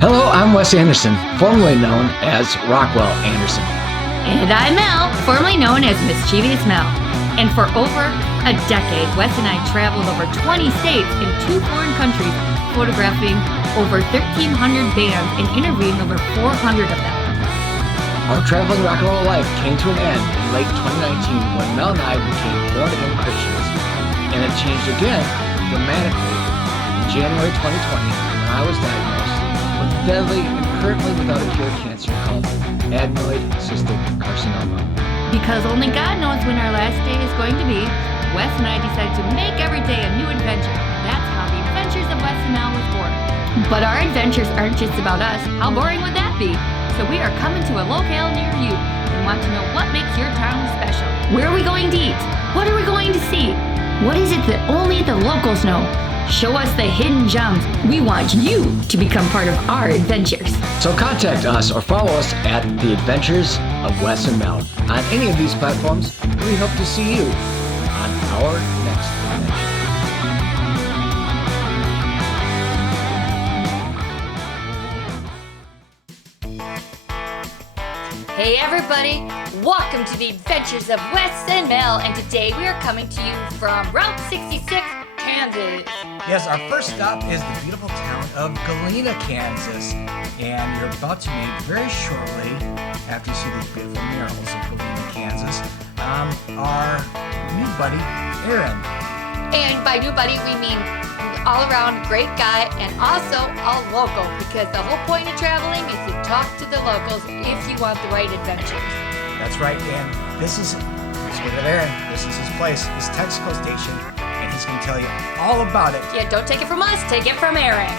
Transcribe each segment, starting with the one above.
Hello, I'm Wes Anderson, formerly known as Rockwell Anderson. And I'm Mel, formerly known as Mischievous Mel. And for over a decade, Wes and I traveled over 20 states and 2 foreign countries, photographing over 1,300 bands and interviewing over 400 of them. Our traveling rock and roll life came to an end in late 2019 when Mel and I became born-again Christians. And it changed again dramatically in January 2020 when I was diagnosed with deadly and currently without a cure cancer called adenoid cystic carcinoma. Because only God knows when our last day is going to be, Wes and I decided to make every day a new adventure. That's how the Adventures of Wes and Mel was born. But our adventures aren't just about us. How boring would that be? So we are coming to a locale near you and want to know what makes your town special. Where are we going to eat? What are we going to see? What is it that only the locals know? Show us the hidden gems. We want you to become part of our adventures. So contact us or follow us at The Adventures of Wes and Mel on any of these platforms, and we hope to see you on our next adventure. Hey everybody, welcome to the Adventures of Wes and Mel, and today we are coming to you from Route 66, Kansas. Yes, our first stop is the beautiful town of Galena, Kansas, and you're about to meet very shortly, after you see these beautiful murals of Galena, Kansas, our new buddy, Aaron. And by new buddy, we mean all-around great guy and also a local, because the whole point of traveling is to talk to the locals if you want the right adventures. That's right, and this is Aaron. This is his place, his Texaco station, and he's going to tell you all about it. Yeah, don't take it from us, take it from Aaron.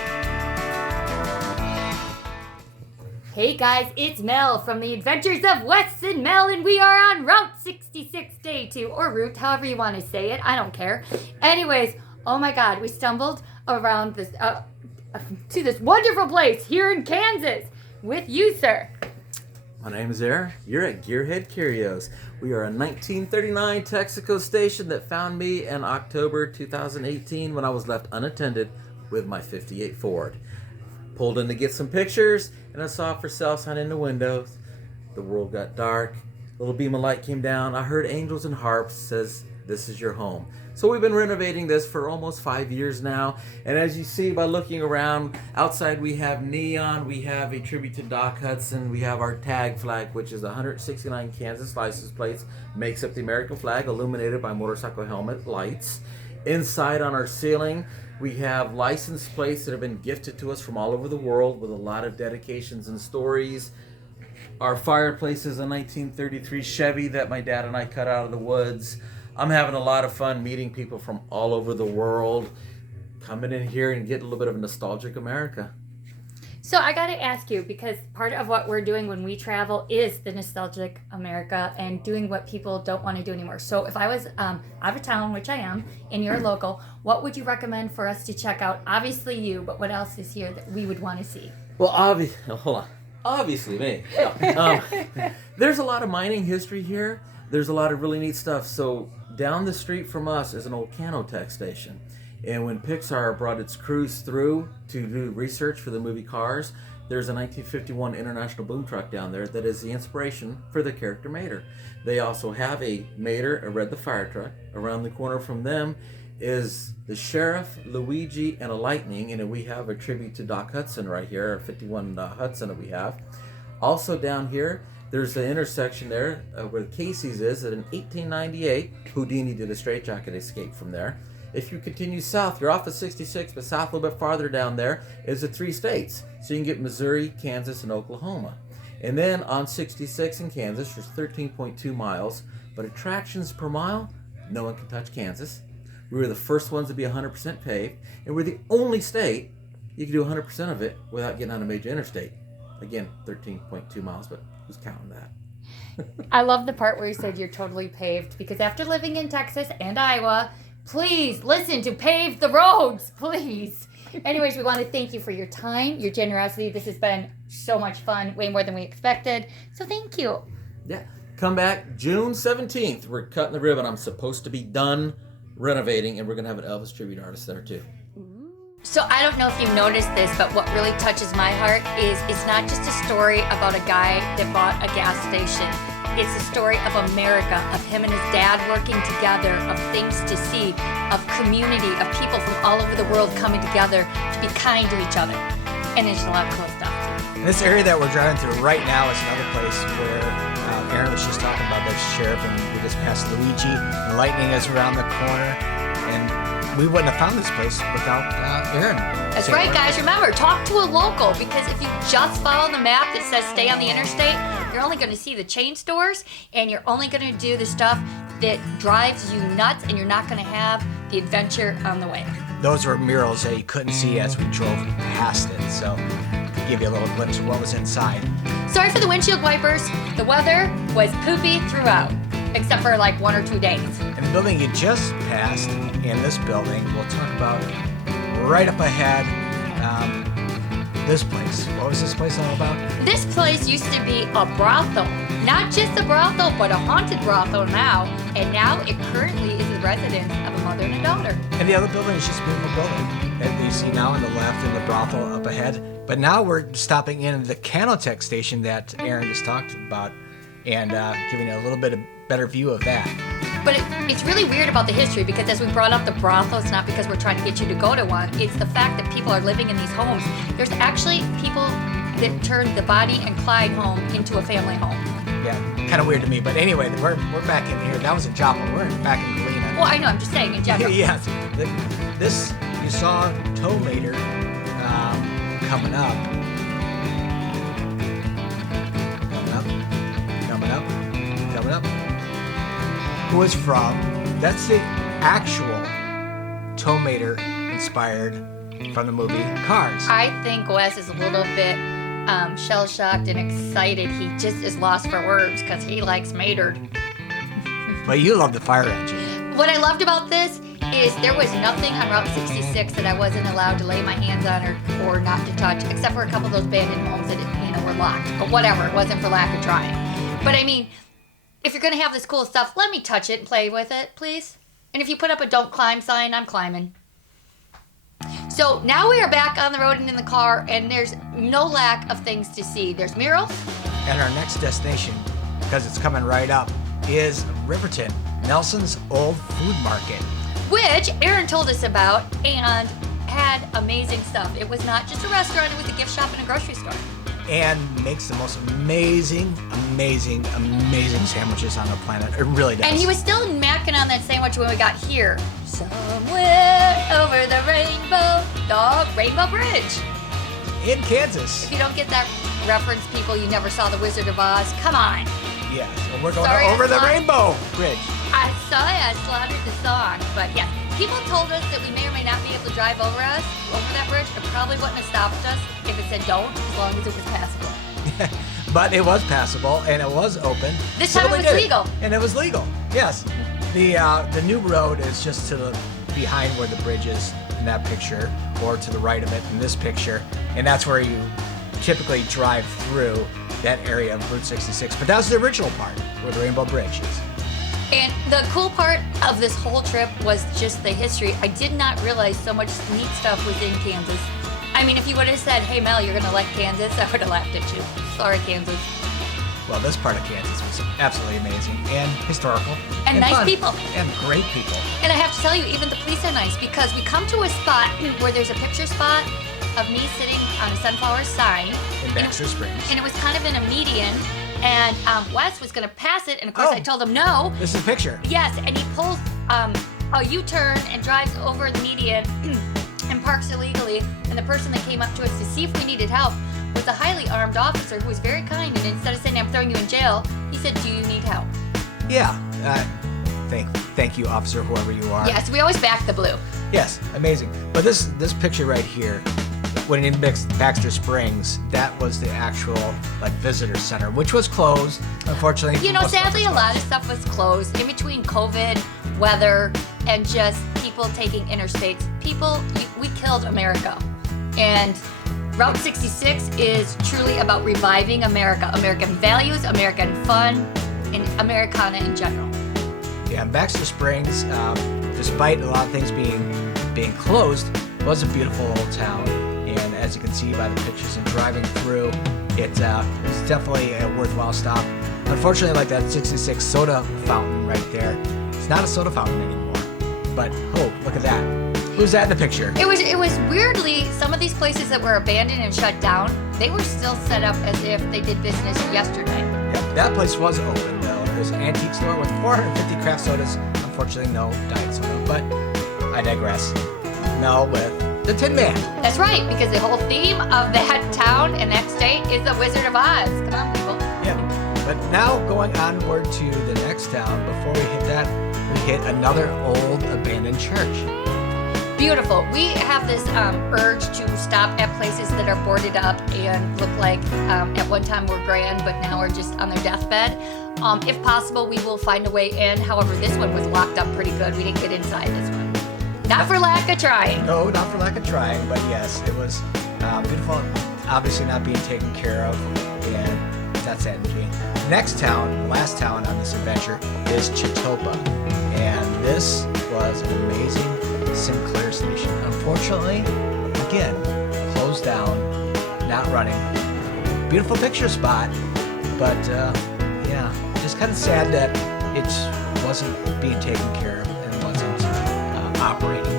Hey guys, it's Mel from the Adventures of Wes and Mel, and we are on Route 66 Day 2, or Route, however you want to say it, I don't care. Anyways, oh my God, we stumbled around this to this wonderful place here in Kansas with you, sir. My name is Aaron. You're at gearheadcurios. We are a 1939 Texaco station that found me in October 2018 when I was left unattended with my 58 Ford. Pulled in to get some pictures, and I saw a for sale sign in the windows. The world got dark. A little beam of light came down. I heard angels and harps says, "This is your home." So we've been renovating this for almost 5 years now. And as you see by looking around, outside we have neon, we have a tribute to Doc Hudson, we have our tag flag, which is 169 Kansas license plates, makes up the American flag, illuminated by motorcycle helmet lights. Inside on our ceiling, we have license plates that have been gifted to us from all over the world with a lot of dedications and stories. Our fireplace is a 1933 Chevy that my dad and I cut out of the woods. I'm having a lot of fun meeting people from all over the world, coming in here and getting a little bit of nostalgic America. So I got to ask you, because part of what we're doing when we travel is the nostalgic America and doing what people don't want to do anymore. So if I was out of town, which I am, and you're local, what would you recommend for us to check out? Obviously you, but what else is here that we would want to see? Well, obviously me. There's a lot of mining history here. There's a lot of really neat stuff. So down the street from us is an old Canotech station. And when Pixar brought its crews through to do research for the movie Cars, there's a 1951 International boom truck down there that is the inspiration for the character Mater. They also have a Mater, a Red the Fire Truck. Around the corner from them is the Sheriff, Luigi, and a Lightning. And then we have a tribute to Doc Hudson right here, our 51 Hudson that we have. Also down here, there's the intersection there where Casey's is. That in 1898, Houdini did a straitjacket escape from there. If you continue south, you're off of 66, but south a little bit farther down there is the 3 states. So you can get Missouri, Kansas, and Oklahoma. And then on 66 in Kansas, there's 13.2 miles. But attractions per mile, no one can touch Kansas. We were the first ones to be 100% paved. And we're the only state you can do 100% of it without getting on a major interstate. Again, 13.2 miles, but who's counting that? I love the part where you said you're totally paved, because after living in Texas and Iowa, please listen to Pave the Roads, please. Anyways, we want to thank you for your time, your generosity. This has been so much fun, way more than we expected. So thank you. Yeah. Come back June 17th. We're cutting the ribbon. I'm supposed to be done renovating, and we're going to have an Elvis tribute artist there too. So I don't know if you noticed this, but what really touches my heart is it's not just a story about a guy that bought a gas station. It's a story of America, of him and his dad working together, of things to see, of community, of people from all over the world coming together to be kind to each other. And there's a lot of cool stuff. And this area that we're driving through right now is another place where Aaron was just talking about the sheriff, and we just passed Luigi, and lightning is around the corner, and we wouldn't have found this place without Aaron. That's right, guys. Remember, talk to a local, because if you just follow the map that says stay on the interstate, you're only going to see the chain stores, and you're only going to do the stuff that drives you nuts, and you're not going to have the adventure on the way. Those were murals that you couldn't see as we drove past it, so to give you a little glimpse of what was inside. Sorry for the windshield wipers. The weather was poopy throughout, except for like 1 or 2 days. And the building you just passed, in this building, we'll talk about right up ahead. This place. What was this place all about? This place used to be a brothel. Not just a brothel, but a haunted brothel now. And now it currently is the residence of a mother and a daughter. And the other building is just a beautiful building that you see now on the left, and the brothel up ahead. But now we're stopping in the Canotech station that Aaron just talked about, and giving you a little bit of better view of that. But it's really weird about the history, because as we brought up the brothel, it's not because we're trying to get you to go to one. It's the fact that people are living in these homes. There's actually people that turned the Bonnie and Clyde home into a family home. Yeah, kind of weird to me. But anyway, we're back in here. That was in Joplin. We're back in Galena. Well, I know. I'm just saying in general. Yes. This, you saw Tow Mater coming up. Coming up. Who is from, that's the actual Tow Mater inspired from the movie Cars. I think Wes is a little bit shell-shocked and excited. He just is lost for words because he likes Mater. But you love the fire engine. What I loved about this is there was nothing on Route 66 that I wasn't allowed to lay my hands on or not to touch, except for a couple of those abandoned homes that were locked. But whatever, it wasn't for lack of trying. But I mean, if you're going to have this cool stuff, let me touch it and play with it, please. And if you put up a don't climb sign, I'm climbing. So now we are back on the road and in the car, and there's no lack of things to see. There's murals. And our next destination, because it's coming right up, is Riverton, Nelson's Old Food Market. Which Aaron told us about and had amazing stuff. It was not just a restaurant, it was a gift shop and a grocery store. And makes the most amazing sandwiches on the planet. It really does. And he was still macking on that sandwich when we got here. Somewhere over the Rainbow Bridge. In Kansas. If you don't get that reference, people, you never saw The Wizard of Oz. Come on. Yes, and we're going Sorry, over the I Rainbow Bridge. I slaughtered the song, but yeah. People told us that we may or may not be able to drive over that bridge. It probably wouldn't have stopped us if it said don't, as long as it was passable. But it was passable, and it was open. This time it was legal. And it was legal, yes. The new road is just to the behind where the bridge is in that picture, or to the right of it in this picture, and that's where you typically drive through that area of Route 66. But that was the original part, where the Rainbow Bridge is. And the cool part of this whole trip was just the history. I did not realize so much neat stuff was in Kansas. I mean, if you would have said, hey Mel, you're gonna like Kansas, I would have laughed at you. Sorry, Kansas. Well, this part of Kansas was absolutely amazing and historical. And nice fun. people. And great people. And I have to tell you, even the police are nice, because we come to a spot where there's a picture spot of me sitting on a sunflower sign. In Baxter Springs. And it was kind of in a median. And Wes was going to pass it, and of course I told him no. This is a picture. Yes, and he pulls a U-turn and drives over the median and parks illegally. And the person that came up to us to see if we needed help was a highly armed officer who was very kind. And instead of saying, I'm throwing you in jail, he said, do you need help? Yeah. Thank you, officer, whoever you are. Yes, we always back the blue. Yes, amazing. But this picture right here, when in Baxter Springs, that was the actual visitor center, which was closed, unfortunately. You know, sadly, a lot of stuff was closed in between COVID, weather, and just people taking interstates. We killed America. And Route 66 is truly about reviving America, American values, American fun, and Americana in general. Yeah, Baxter Springs, despite a lot of things being closed, was a beautiful old town, and as you can see by the pictures and driving through, it's definitely a worthwhile stop. Unfortunately, like that 66 soda fountain right there, it's not a soda fountain anymore. But oh, look at that! Who's that in the picture? It was weirdly, some of these places that were abandoned and shut down, they were still set up as if they did business yesterday. Yep, that place was open though. There's an antique store with 450 craft sodas. Unfortunately, no diet soda, but I digress. Mel with the Tin Man. That's right, because the whole theme of that town and that state is the Wizard of Oz. Come on, people. Yep. But now going onward to the next town, before we hit that, we hit another old abandoned church. Beautiful. We have this urge to stop at places that are boarded up and look like at one time were grand, but now are just on their deathbed. If possible, we will find a way in. However, this one was locked up pretty good. We didn't get inside this one. Not for lack of trying. No, not for lack of trying, but yes, it was beautiful. Obviously not being taken care of, and that's that in me. Next town, last town on this adventure, is Chetopa, and this was an amazing Sinclair station. Unfortunately, again, closed down, not running. Beautiful picture spot, but yeah, just kind of sad that it wasn't being taken care of and wasn't operating.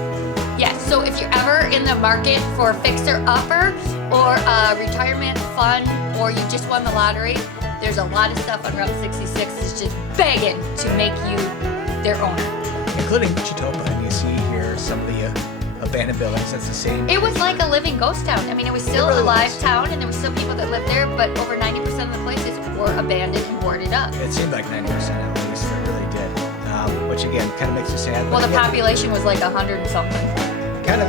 Yes, so if you're ever in the market for a fixer-upper or a retirement fund, or you just won the lottery, there's a lot of stuff on Route 66 that's just begging to make you their owner. Including Chetopa, and you see here some of the abandoned buildings. That's the same. It was like a living ghost town. I mean, it was still a live town, and there were still people that lived there, but over 90% of the places were abandoned and boarded up. It seemed like 90% at least. It really did. Which again, kind of makes you sad. Well, the again, population was like 100 and something. Kind of,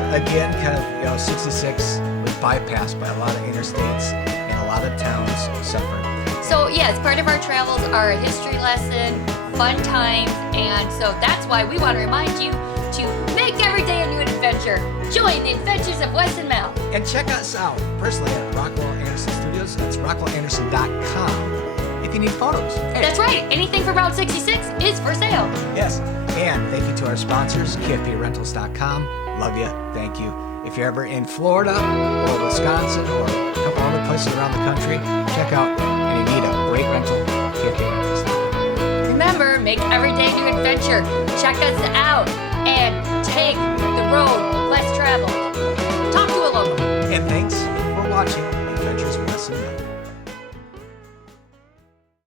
66 was bypassed by a lot of interstates, and a lot of towns suffered. So, yes, part of our travels are a history lesson, fun times, and so that's why we want to remind you to make every day a new adventure. Join the adventures of Wes and Mel. And check us out personally at Rockwell Anderson Studios. That's rockwellanderson.com if you need photos. Hey. That's right. Anything from Route 66 is for sale. Yes. And thank you to our sponsors, KFBRentals.com. Love you. Thank you. If you're ever in Florida or Wisconsin or a couple other places around the country, check out and you need a great rental, KFB Rentals. Remember, make every day a new adventure. Check us out and take the road less traveled. Talk to a local. And thanks for watching Adventures with Wes and Mel.